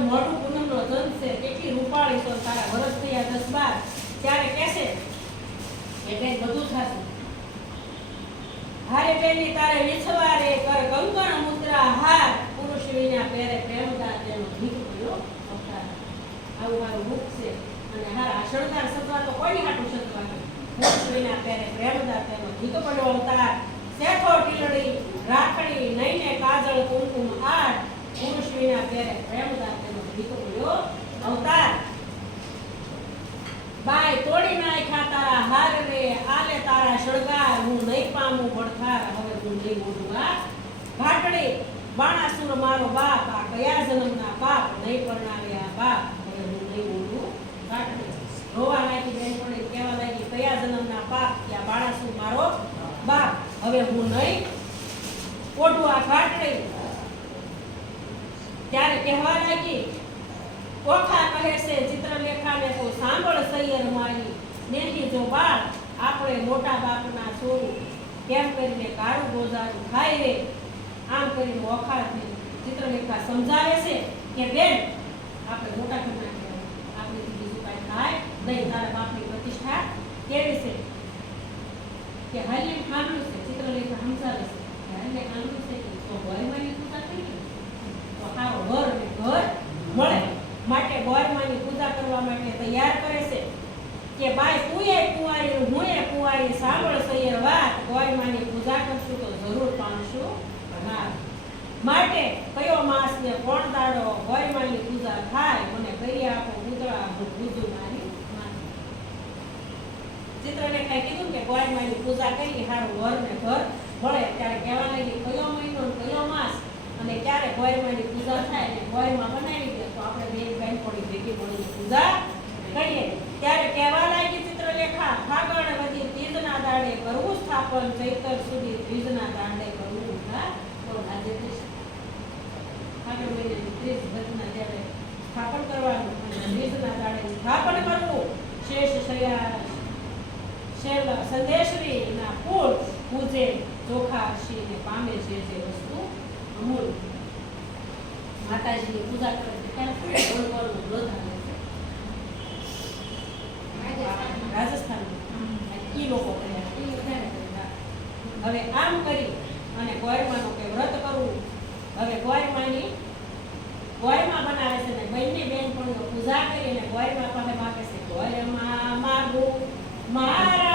તારું મોઢું પૂનમનો ધન છે, કેટલી રૂપાળી તો તારા વરસ થયા દસ બાર. ત્યારે કહેશે? એટલે બધું થશે. હારે પેલી તારે વિછવારે કર કંકણ મુદ્રા, હાર. પુરુષ વિના પહેરે પ્રેમદાર તેનો ભીખ પડ્યો આવું મારું મુખ છે. અને હારા શણગાર સત્વા તો કોઈની હાટું સજવાનું પુરુષ વિના પહેરે પ્રેમદા તેનો ભીખ પડ્યો અવતાર. શેઠો ટીલડી રાખડી, નઈને કાજળ, કુમકુમ આઠ પુરુષ વિના પહેરે પ્રેમદા તેનો ભીખ પડ્યો અવતાર બાય તોડી નાખ્યા તારા હાર રે આલે તારા શણગાર, હું નહીં પામું પડથાર હવે હું નહીં મોઢું ભાટડે, બાણાસુર મારો બાપ, આ કયા જન્મના બાપ નહીં પરણાવે આ બાપ, હવે હું નહીં મોઢું ભાટડે. રોવા લાગી બેન પડી કહેવા લાગી, કયા જન્મના પાપ કે આ બાણાસુર મારો બાપ, હવે હું નહીં ઓઢું આ ભાટડે. ત્યારે કહેવા લાગી ઓખા કહે છે, ચિત્રલેખાને તો સાંભળ સૈયર મારી નેહી જો બાળ, આપણે મોટા બાપના સોરું. કેમ કરીને કાળું ગોજારું ખાય રે આમ કરીને ઓખાથી ચિત્રલેખા સમજાવે છે કે, બેન, આપણે મોટા ઘરના કહેવાય આપણે બીજું કાંઈ થાય નહીં તારા બાપની પ્રતિષ્ઠા કેવી છે? કે હાલી ખાનું છે, ચિત્રલેખા સમજાવે છે કે હાલે ખાંડલું છે કે તો ભયમાની પૂજા થઈ ગઈ તો હારો ઘર ને ઘર મળે માટે ગોરમાની પૂજા કરવા માટે તૈયાર કરે છે કે ભાઈ તું એ કુંવારી હું એ કુંવારી સાંભળ સૈયર વાત ગોરમાની પૂજા કરશું તો જરૂર પામશું લાભ માટે કયો માસ ને કોણ દાડો ગોરમાની પૂજા થાય મને કરી આપો પૂતળા હું પૂજું મારી માની. ચિત્રલેખાએ કીધું કે ગોરમાની પૂજા કરી સારું ઘર ને ઘર મળે. ત્યારે કહેવા લાગી કયો મહિનો કયો માસ. અને ક્યારે ગોરમાની પૂજા થાય અને ગોરમાં બનાવી દે, તો આપણે બે બહેન પડી ભેગી મળીને પૂજા કરીએ. ત્યારે કહેવા લાગી ચિત્રલેખા, ફાગણ વધી તીજના દાડે કરવું સ્થાપન, ચૈતર સુધી ત્રીજના દાડે કરવું આજે ત્રીસ ફાગણ મહિને ત્રીસ ત્યારે સ્થાપન કરવાનું અને ત્રીજના દાડે સ્થાપન કરવું. શેષ શયા સંદેશરીના પૂજે ચોખા ને પામે છે જે વસ્તુ અમૂલ. માતાજીની પૂજા કરે છે. ત્યારે ગોળ ગોળનું વ્રત આવે છે. લોકો કર્યા ઈ બધાને કર્યા. હવે આમ કરી અને ગોયમાનું કે વ્રત કરવું. હવે ગોયમાની ગોયમાં બનાવે છે ને બંને પણ પૂજા કરી અને ગોયમાં પાસે માગે છે ગોયમાં માગું મારા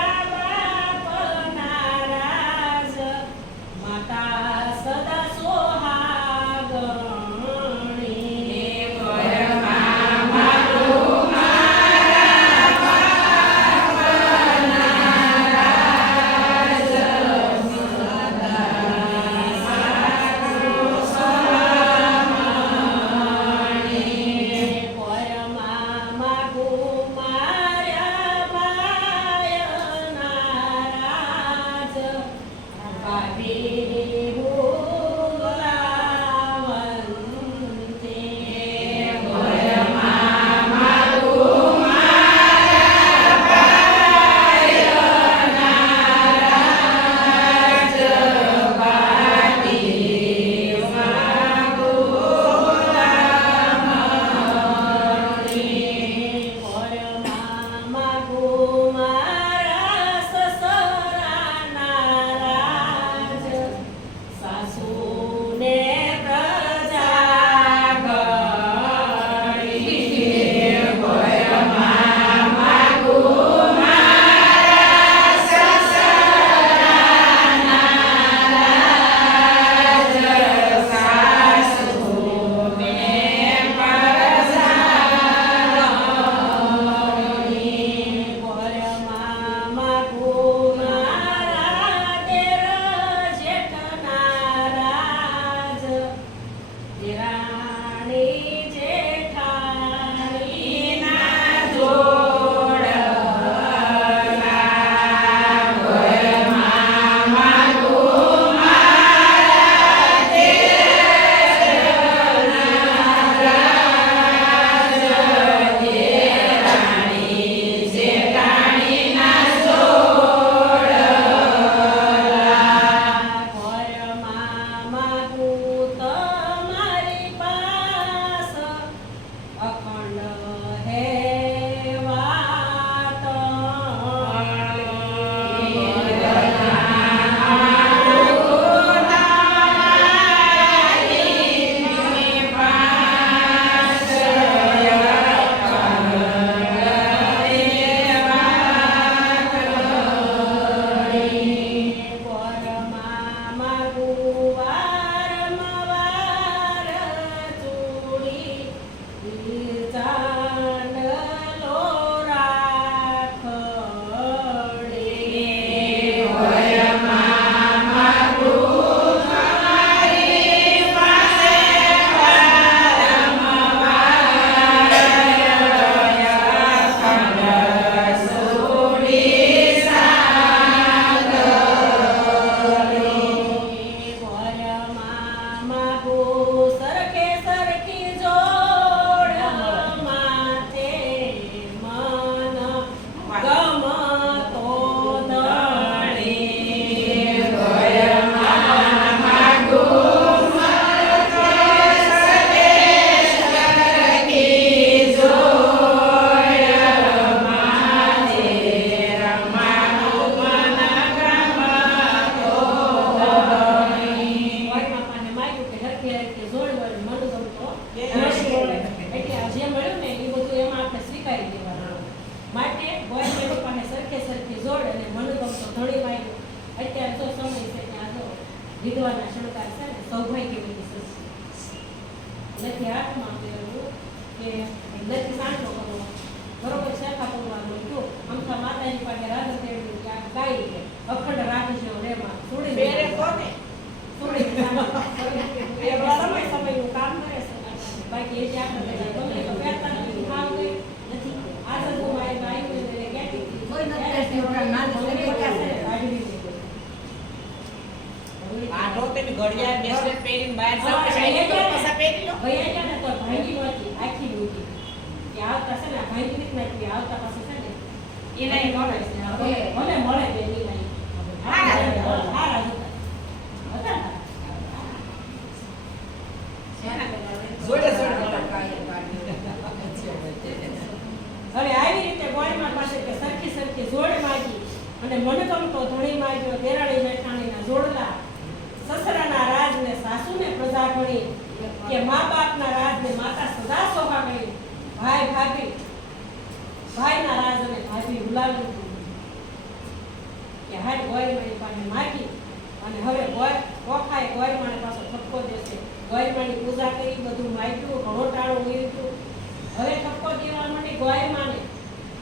સરખે સરખી જોડ અને મનગમતો ધણી વાયુ અત્યારે જો સમય છે ત્યાં તો વિધવાના શણકાર છે ને સૌભાગ્યવતી સસી નથી હાથમાં પહેરવું કે નથી સાંઠો કરવો બરોબર શેખા કરવાનું જો અમથા માતાજી પાસે રાધા તેડવું કે આ ગાય કે અખંડ રાખજો રેમાં છોડી બેરે કોને છોડી સમય સમયનું કામ કરે છે બાકી એ જે આપણે બધા ગમે તો પહેરતા નથી ખાવું નથી આ સગું મારી બાઈ હોય તો એને કહેતી હતી. કોઈ નથી કહેતી, ઓલા નાની મને છોકરી પચાસ છે. કાઢી દીધી. આ તો તમે ઘડિયાળ બ્રેસલેટ પહેરીને બહાર જાઓ હા, તો શાયદ તો એટલે- ને તો ભાંગી નહોતી, આખી નહોતી. કે આવતા છે ને ભાંગી નથી નાખી, આવતા પાસે છે ને એના એ મળે છે. ભલે મળે બે નહીં. હારા જ હતા. હારા જ હતા. હતા ને? જોડે જોડે મળે. હવે આવી રીતે ગોળીમાં પાસે કે સરખી સરખી જોડ માગી અને મનગમતો ધણી માગ્યો દેરાણી જેઠાણીના જોડલા સસરાના રાજને સાસુને પ્રજા ગણી કે મા બાપના રાજને માતા સદા શોભા ગણી ભાઈ ભાભી ભાઈના રાજ અને ભાભી ગુલામી કે હાય ગોયમાણી પાસે માગી અને હવે ગોય ઓખાએ ગોયમાણે પાછો ઠપકો દેશે ગોયમાની પૂજા કરી બધું માગ્યું ઘણો ટાળો ઉયર્યું હવે ઠપકો દેવા માંડી ગોયમાને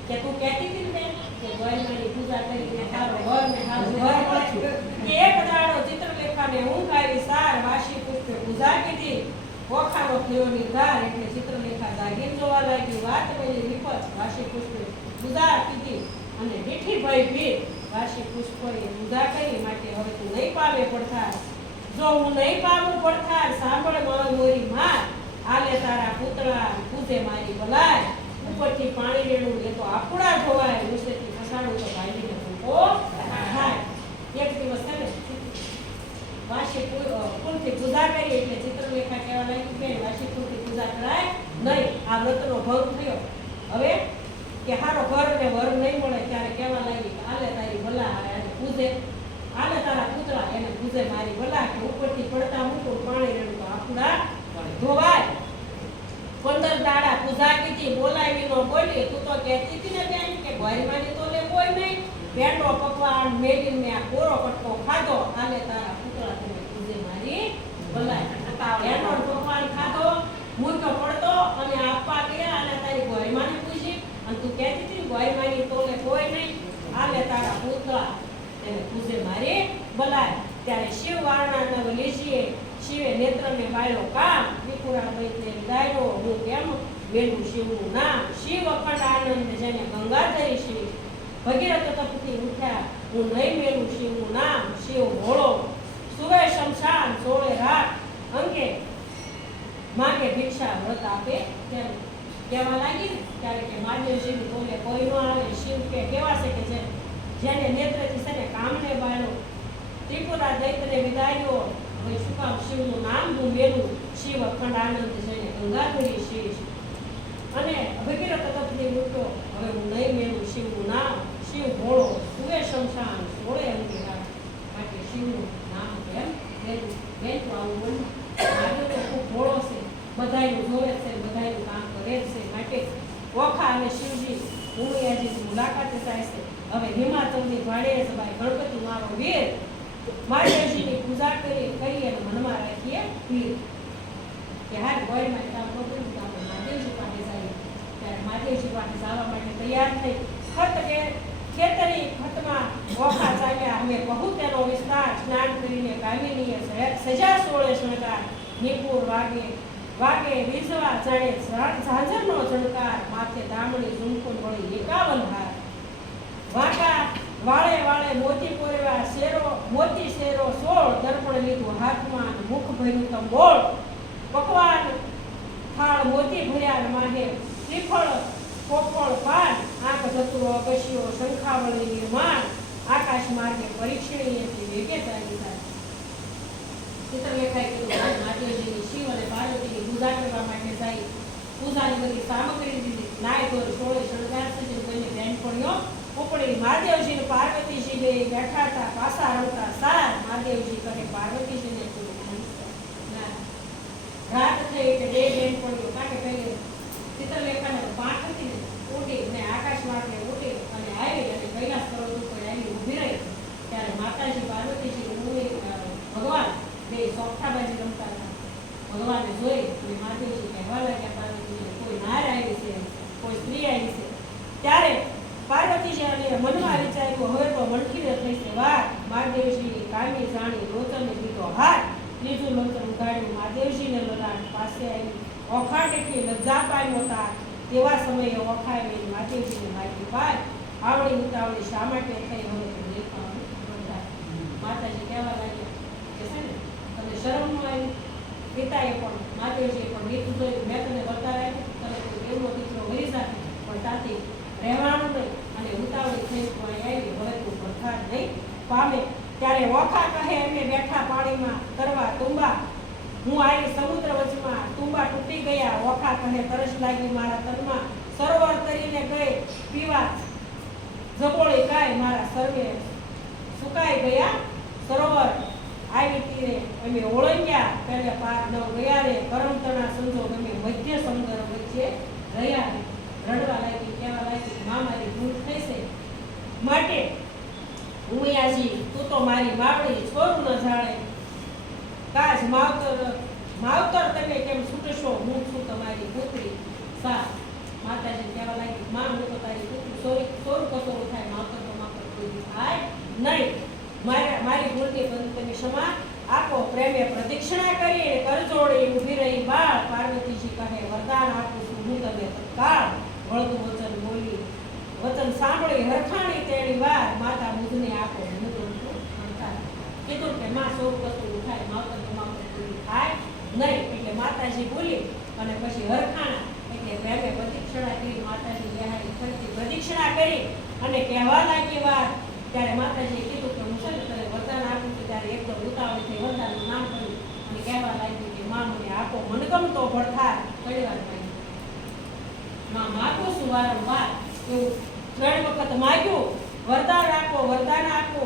કે તું કહેતી હતી ને બેન કે ગોયમાની પૂજા કરીને હારો વર ને હારો વર મળ્યું. કે એક દાડો ચિત્રલેખાને ઊંઘ આવી સાર વાસી પુષ્પે પૂજા કીધી થયો નિર્ધાર એટલે ચિત્રલેખા જાગીર જોવા લાગી. વાત પેલી વિપત વાસી પુષ્પે ઉદાર કીધી અને મીઠી ભય ભી વાસી પુષ્પોએ ઉદા કરી માટે હવે તું નહીં પામે પડથાર જો હું નહીં પામું પડથાર સાંભળ મારો મોરી માર. આલે તારા પુતળા પૂજે મારી બલાય ઉપરથી પાણી રેડું એ તો આપણા ધોવાય. ઉસેથી ફસાડું તો ભાઈજીને ભૂકો થાય એક દિવસ છે ને, વાસી કુલ- કુલથી પૂજા કરી એટલે ચિત્રલેખા કહેવા લાગી કે વાસી કુલથી પૂજા કરાય નહીં. આ વ્રતનો ભંગ થયો. હવે કે હારો ઘર ને વર નહીં મળે ત્યારે કહેવા લાગી કે આલે તારી ભલા આવે આને પૂજે. આલે તારા પુતળા એને પૂજે મારી ભલા કે ઉપરથી પડતા મૂકું, પાણી રેડું તો આપણા ધોવાય. પંદર દાડા પૂજા કીધી, બોલાવી નો બોલી. તું તો કહેતી હતી ને બેન કે ઘરમાંની તો લે કોઈ નહીં. પેટો પકવાન, મેલીને આ કોરો કટકો ખાધો. આલે તારા પુતળા તમે ભલાઈ એનો પકવાન ખાધો પડતો અને આપવા ગયા અને તારી ગોયમાને પૂછી. અને તું કહેતી હતી ને ગોયમાની તો કોઈ નહીં. આલે તારા પુતળા. તેને પૂજે મારી ભલાઈ ત્યારે શિવ વારણાના વલીજીએ શિવે નેત્રને બાળ્યો કામ. વિપુરા વૈદ્ય. ગાયો હું કેમ વેલું શિવનું નામ? શિવ અખંડ આનંદ જેને ગંગાધરી શિવ. ભગીરથ તપથી ઉઠ્યા. હું નહીં મેલું શિવનું નામ. શિવ ભોળો. સુવે શમશાન, સોળે રાત અંગે માગે ભિક્ષા વ્રત આપે. તેમ કહેવા લાગી ને? ત્યારે કે મહાદેવજી બોલે, કોઈ નો આવે, શિવ કે કેવા છે? કે જેને નેત્રથી છે ને કામને બાળો. ત્રિપુરા દૈત્યને વિદાયો. હવે શું કામ? શિવનું નામ હું મેલું. શિવ અખંડ આનંદ જઈને ગંગાધરી શિવ. અને ભગીરથ તપની મૂકો. હવે હું નહીં મેલું શિવનું નામ. શિવ ભોળો, સુવે શમશાન, સોળે અંગે રાખે. શિવનું નામ કેમ લેવું બેન તો આવું બોલ્યું આજે તો ખૂબ ભોળો છે બધાયનું જોવે છે, બધાયનું કામ કરે છે. માટે ઓખા અને શિવજી ઉમિયાજીની મુલાકાત થાય છે. હવે હિમાચલની ભાડે સભાઈ ગણપતિ મારો વીર. માતાજીની પૂજા કરી કરી અને મનમાં રાખીએ વીર. કે હાર ગોળમાં કામ પકડ્યું આપણે માતાજી પાસે જઈએ. ત્યારે માતાજી પાસે જવા માટે તૈયાર થઈ. ખત કે, ખેતરી ખતમાં ઓખા ચાલ્યા. અમે બહુ તેનો વિસ્તાર સ્નાન કરીને કામિનીએ સજા સોળે શણગાર. નિપુર વાગે વાગે વીજવા ચડે ઝાંઝરનો ઝણકાર માથે દામણી ઝુમકો વળી એકાવન હાર. વાંકા વાળે વાળે મોતી પોરેવા શેરો, મોતી શેરો સોળ દર્પણ લીધું હાથમાં મુખ ભર્યું તંબોળ પકવાન થાળ મોતી ભર્યા માહે શ્રીફળ પોપળ પાન, આંખ ધતુરો અગસ્યો, શંખાવળી નિર્માણ. આકાશ માર્ગે પરીક્ષણી એટલી વેગે ચાલી થાય ચિત્રલેખાએ કીધું, માતાજીની શિવ અને પાર્વતીની પૂજા કરવા માટે જાય પૂજાની બધી સામગ્રી દીધી નાય ધોર સોળે, શણગાર સજન બંને બેનપણીઓ ઉપડી મહાદેવજી ને પાર્વતીજી બે બેઠા હતા પાસા રમતા સાર મહાદેવજી કહે, પાર્વતીજીને તું. રાત થઈ એટલે બે કે કાકે પેલી ચિત્રલેખાને તો પાંખ હતી ને ઉડી ને આકાશ માર્ગે ઉડી અને આવી અને કૈલાસ પર્વત ઉપર આવી ઊભી રહી ત્યારે માતાજી પાર્વતીજી ઉડી ભગવાન બે સોગઠાબાજી રમતા હતા ભગવાને જોઈ અને મહાદેવજી કહેવા લાગ્યા પાર્વતીજીને કોઈ નાર આવી છે કોઈ સ્ત્રી આવી છે ત્યારે પાર્વતીજી અને મનમાં વિચાર્યું હવે તો મણખીરે થઈ છે વાત મહાદેવજી કામી જાણી લોચને દીધો હાથ ત્રીજું લોચન ઉગાડ્યું મહાદેવજીને લલાટ પાસે આવી ઓખા ટેકી લજ્જા પામ્યો તા તેવા સમયે ઓખાવી મહાદેવજીને માગી પાય આવડી ઉતાવળી શા માટે થઈ હવે તો દેખાવાનું બંધાય. માતાજી કહેવા લાગ્યા કે છે ને તમને શરમ ન આવી પિતાએ પણ મહાદેવજીએ પણ રીત જોયું મેં તને બતાવ્યા તને કોઈ એવો દીકરો વરી સાથે પણ તાથી રહેવાનું નહીં અને ઉતાવળી થઈ કોઈ આવી હવે તું ભરખાર નહીં પામે ત્યારે વોખા કહે એમને બેઠા પાણીમાં કરવા તુંબા. હું આવી સમુદ્ર વચમાં તુંબા તૂટી ગયા, વોખા કહે, તરસ લાગી મારા તનમાં. સરોવર તરીને ગઈ પીવા. જબોળી કાય મારા સર્વે. સુકાઈ ગયા, સરોવર આવી તીરે. અમે ઓળંગ્યા પહેલે પાર ન ગયા રે. કરમતણા સંજોગ અમે મધ્ય સમુદ્ર વચ્ચે રહ્યા રડવા લાગી, કહેવા લાગી મા મારી ભૂલ થઈ છે માટે ઉમિયાજી તું તો મારી માવડી છોરું ન જાણે. કાજ માવતર માવતર તમે કેમ છૂટશો? હું છું તમારી પુત્રી સા માતાજી કહેવા લાગી માં હું તો તારી પુત્રી સોરી સોરું કસોરું થાય માવતર તો માવતર કોઈ દી થાય નહીં મારા મારી ભૂલની બધી તમે ક્ષમા આપો પ્રેમે પ્રદક્ષિણા કરી અને કરજોડી ઊભી રહી બાળ પાર્વતીજી કહે વરદાન આપું છું હું તમે તત્કાળ વળતું વચન બોલી વચન સાંભળી હરખાણી તેડી વાર માતા બુધને આપો હું તો છું હરખાણ. કીધું કે માં સૌ કસું થાય માવતર તો માવતર પૂરી થાય નહીં એટલે માતાજી બોલી અને પછી હરખાણા એટલે પ્રેમે પ્રદક્ષિણા કરી માતાજી યહારી ફરીથી પ્રદક્ષિણા કરી અને કહેવા લાગી વાત ત્યારે માતાજીએ કીધું કે હું છે ને તને વરદાન આપું છું ત્યારે એકદમ ઉતાવળી થઈ વરદાનનું નામ કર્યું અને કહેવા લાગી કે માં મને આપો મનગમતો ભડથાર ઘણી વાર કહ્યું માં માગું છું વારંવાર એવું ત્રણ વખત માગ્યું, વરદાન આપો વરદાન આપો.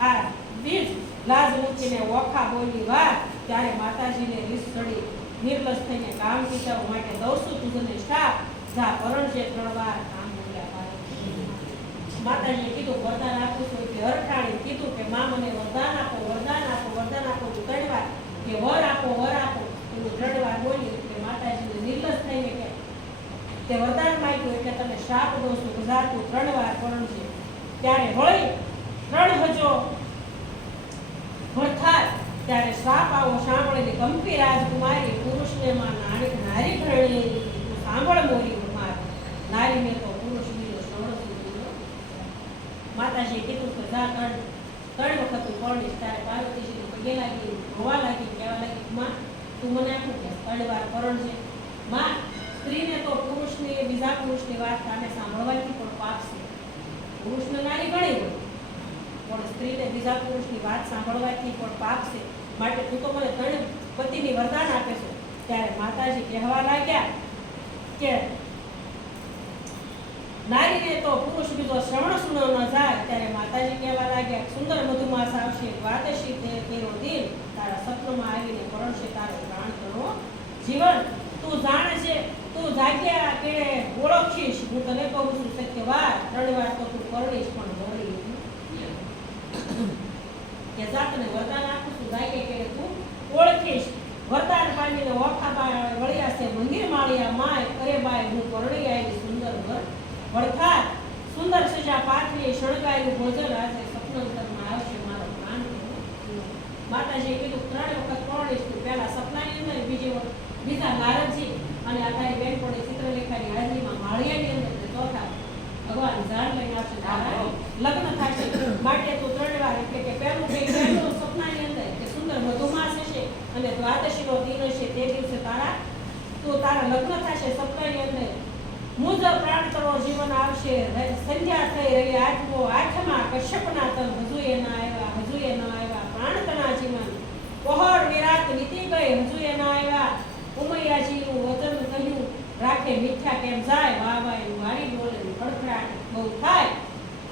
આ બીજ લાજ મૂકીને ઓખા બોલી વાત, ત્યારે માતાજીને રીસ ચડી નિર્લસ થઈને કામ પીતાઓ માટે દોડશું તુજને શાપ જા પરણ છે ત્રણ વાર કામ બોલ્યા. માતાજીએ કીધું, વરદાન આપું છું કે હરખાણી કીધું કે, મા, મને વરદાન આપો વરદાન આપો વરદાન આપો. તું ત્રણ વાર કે, વર આપો વર આપો. ત્રણ વાર બોલી એટલે માતાજીને નિર્લસ થઈને કે તે વરદાન માગ્યું એટલે તમે શાપ દો છો ગુજરાતું ત્રણ વાર પણ છે ત્યારે વળી ત્રણ હજો ભરથાર ત્યારે શ્રાપ આવો સાંભળીને કંપી રાજકુમારી પુરુષને માં નારી નારી ઘરણી સાંભળ મોરી કુમાર નારી મેં તો પુરુષ બીજો બીજો માતાજીએ કીધું કે જા ત્રણ ત્રણ વખત તું પરણીશ, ત્યારે પાર્વતીજીને પગે લાગી રોવા લાગી, કહેવા લાગી, માં તું મને આપું કે ત્રણ વાર પરણ છે. માં, સ્ત્રીને તો પુરુષની, બીજા પુરુષની વાત કાને સાંભળવાથી પણ પાપ છે. પુરુષને નારી ગણી હોય, પણ સ્ત્રીને બીજા પુરુષની વાત સાંભળવાથી પણ પાપ છે. માટે તું તો મને ત્રણ પતિની વરદાન આપે છે. ત્યારે માતાજી કહેવા લાગ્યા કે, નારીને તો પુરુષ બીજો શ્રવણ સુનો ન જાય. ત્યારે માતાજી કહેવા લાગ્યા, સુંદર મધુમાસ આવશે, દ્વાદશી તેરો દિન. સપનમાં આવીને પરણશે તારો પ્રાણ કરો. જીવન, તું જાણે છે, તું જાગ્યા કે ઓળખીશ. હું તને કહું છું, સત્ય વાર ત્રણ વાર તો તું પરણીશ, પણ વળી કે જાતને વરદાન આપું છું જાગે કે તું ઓળખીશ. વરદાન પામીને ઓખા બાય વળ્યા છે મંદિર માળિયા માય, અરે બાય, હું પરણી આવી સુંદર વર વળખાર સુંદર સજા પાથરી શણગાયું ભોજન આજે સપનંતરમાં આવશે. માતાજીએ કીધું ત્રણ વખત પરણી છું પહેલા સપનાની અંદર બીજી વખત બીજા નારદજી અને આ તારી બેનપણી ચિત્રલેખાની હાજરીમાં માળિયાની અંદર ચોથા ભગવાન ઝાડ લઈને આવશે લગ્ન થશે. માટે તું ત્રણ વાર એટલે કે પહેલું કંઈ સપનાની અંદર કે સુંદર મધુમાસ હશે અને દ્વાદશીનો દિન હશે તે દિવસે તારા તો તારા લગ્ન થશે સપનાની અંદર. મુજબ પ્રાણ કરો જીવન આવશે સંધ્યા થઈ રહી આઠમો આઠમા કશ્યપના તન હજુ એના આવ્યા હજુ એના આવ્યા. જીવન પહોર વિરાટ વીતી ગઈ હજુ એ ના આવ્યા. ઉમૈયાજીનું વચન કહ્યું રાખે મીઠા કેમ જાય એનું વારી બોલે ખડખડાટ. બહુ થાય.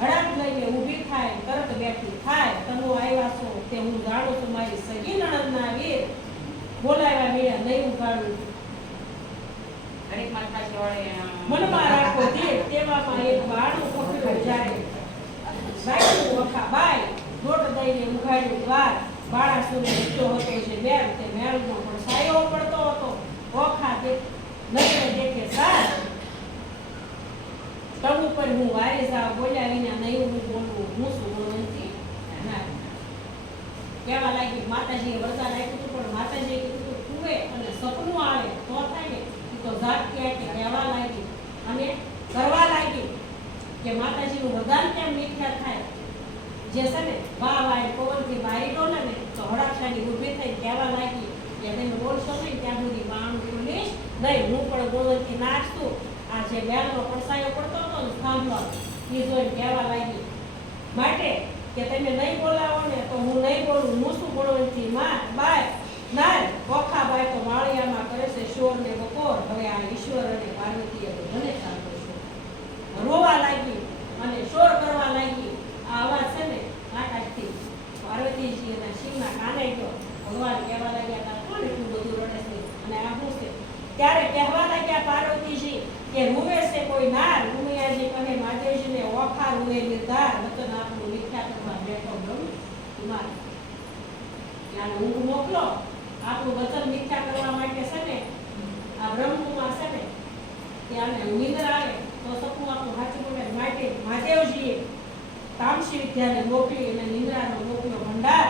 હડક લઈને ઊભી થાય તરત બેઠી થાય. તનુ આવ્યા છો તે હું જાણું છું મારી સગી નણંદના વીર. બોલાવ્યા મેળા નહીં ઉગાડું મનમાં રાખો ધીર તેવામાં એક બાણું પકડ્યું જાય રાખ્યું વખા બાય દોટ દઈને ઉઘાડ્યું દ્વાર. બાળાસુરને મેલનો પણ સાયો પડતો હતો. આપ્યું હતું, પણ માતાજીએ કીધું હતું અને સપનું આવે, તો થાય. ને તો જાત કે કે કહેવા લાગી. અને કરવા લાગી કે માતાજીનું વરદાન કેમ મિથ્યા થાય? જે છે ને, વાહ એ પવનથી બારી ડોલે ને તો હડાક્ષાની ઊભી થઈ કહેવા લાગી કે તમે બોલશો નહીં ત્યાં સુધી બાણું ખોલીશ નહીં. હું પણ ગોળથી નાચતું આ જે મેલનો પડસાયો પડતો હતો ને થાંભલો એ જોઈને કહેવા લાગી. માટે કે તમે નહીં બોલાવો ને, તો હું નહીં બોલું, હું શું બોલવાની માં, બાય. નાર વખા બાય તો માળિયામાં કરે છે શોર ને બપોર. હવે આ ઈશ્વર અને પાર્વતીએ તો મને સાંભળશો રોવા લાગી અને શોર કરવા લાગી આ અવાજ છે ને આકાશથી પાર્વતીજી અને શિવના કાને ગયો ભગવાન કહેવા લાગ્યા તા કોણ એટલું બધું રડે છે અને આવું છે ત્યારે કહેવા લાગ્યા પાર્વતીજી કે રૂવે છે કોઈ નાર ઉમિયાજી કહે માધેજીને ઓખા રૂવે નિર્ધાર વતન આપણું મિથ્યા કરવા બેઠો બ્રહ્મ કુમાર ત્યાં ઊંઘ મોકલો આપણું વચન મિથ્યા કરવા માટે છે ને આ બ્રહ્મકુમાર છે ને ત્યાં નિંદર આવે, તો સપનું આપણું સાચું માટે મહાદેવજીએ તામસી વિદ્યાની ગોપી અને નિંદ્રાનો મોકલ્યો ભંડાર.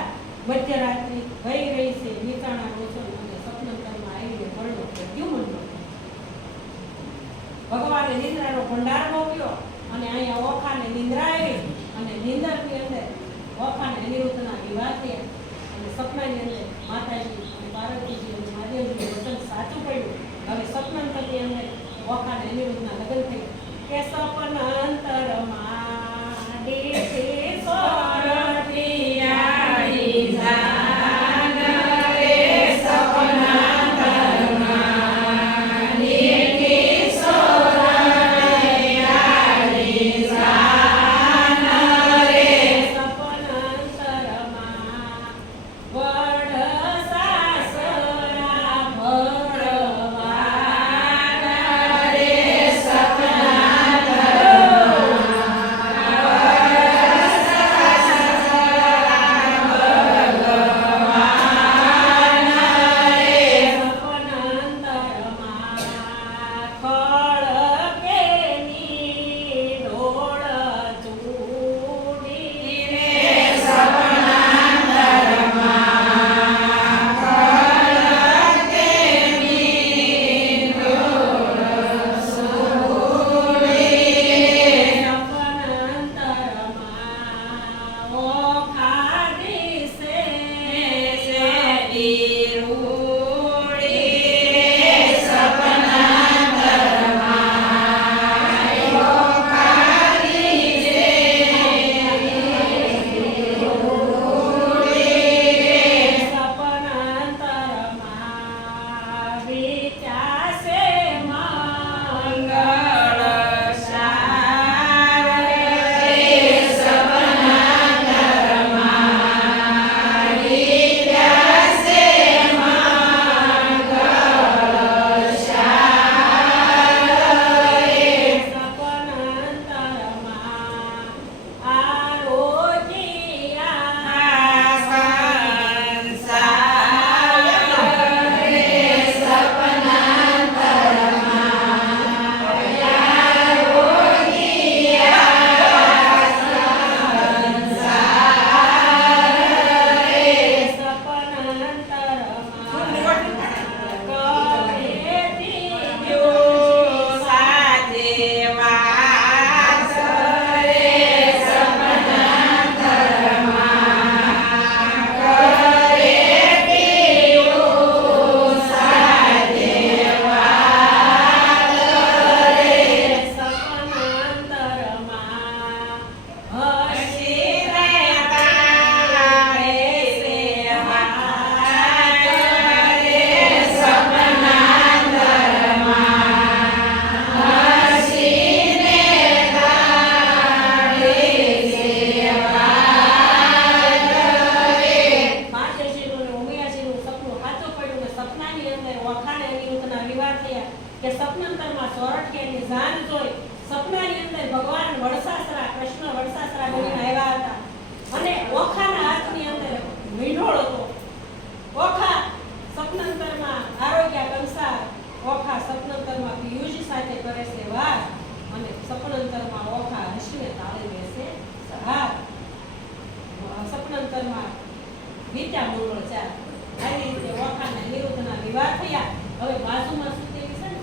મધ્યરાત્રિ વહી રહી છે. નીચાણા રોશન અને સપનંતરમાં આવીને પરણો પ્રદ્યુમનનો ભગવાને નિંદ્રાનો ભંડાર મોકલ્યો અને અહીંયા ઓખાને નિંદ્રા આવી અને નિંદરની અંદર ઓખાને અનિરુદ્ધના વિવાહ થયા. અને સપનાની અંદર માતાજી અને પાર્વતીજી અને મહાદેવજીનું વચન સાચું પડ્યું. હવે સપનંતરની અંદર ઓખાને અનિરુદ્ધના લગ્ન થયા. કે સપનાંતરમાં દેખે સોરઠી સાથે કરે અને સપનંતરમાં ઓખા હસીને તાળે બેસે, સહાર. સપનંતરમાં વિદ્યા મૂળ ચાર. આવી રીતે ઓખાના નિરુદ્ધના વિવાહ થયા. હવે બાજુમાં સુતેલી છે ને,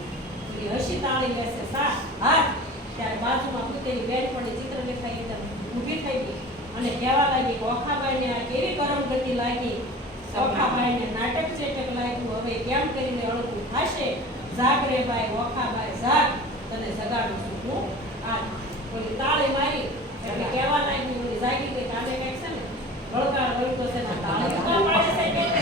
એ હસી તાળી બેસે, સા હાથ. ત્યારે બાજુમાં સુતેલી બેનપણી ચિત્રલેખા એકદમ ઊભી થઈ ગઈ. અને કહેવા લાગી, ઓખાબાઈને આ કેવી કરમ ગતિ લાગી? ઓખાબાઈને નાટક ચેટક લાગ્યું. હવે કેમ કરીને અળગું થાશે? ભાઈ, ઓખાબાઈ, જાગ. તને સગાડું છું, હું? આ ઓલી તાળી મારી, એટલે કહેવા લાગી ઓલી જાગી ગઈ, કાલે કંઈક છે ને ભળકાર ગળ્યું છે ને, તાળી